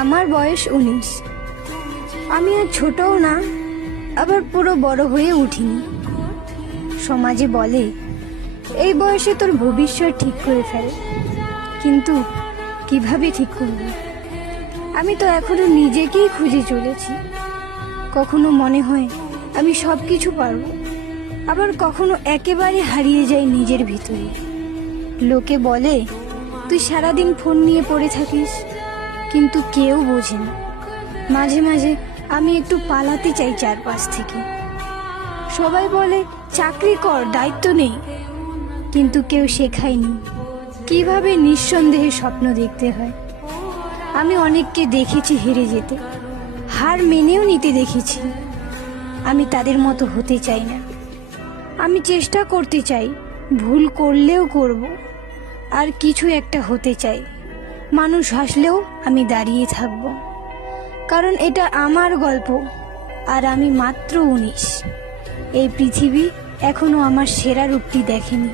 আমার বয়স 19। আমি আর ছোটও না, আবার পুরো বড় হয়ে উঠিনি। সমাজে বলে এই বয়সে তোর ভবিষ্যৎ ঠিক করে ফেল, কিন্তু কিভাবে ঠিক করব? আমি তো এখনো নিজেকেই খুঁজে চলেছি। কখনো মনে হয় আমি সব কিছু পারবো, আবার কখনো একেবারে হারিয়ে যাই নিজের ভিতরে। লোকে বলে তুই সারাদিন ফোন নিয়ে পড়ে থাকিস, কিন্তু কেউ বোঝে না মাঝে মাঝে আমি একটু পালাতে চাই চারপাশ থেকে। সবাই বলে চাকরি কর, দায়িত্ব নেই, কিন্তু কেউ শেখায়নি কিভাবে নিঃসন্দেহে স্বপ্ন দেখতে হয়। আমি অনেককে দেখেছি হেরে যেতে, হার মেনেও নিতে দেখেছি। আমি তাদের মতো হতে চাই না। আমি চেষ্টা করতে চাই, ভুল করলেও করব, আর কিছু একটা হতে চাই। মানুষ হাসলেও আমি দাঁড়িয়ে থাকব, কারণ এটা আমার গল্প, আর আমি মাত্র 19। এই পৃথিবী এখনো আমার সেরা রূপটি দেখেনি।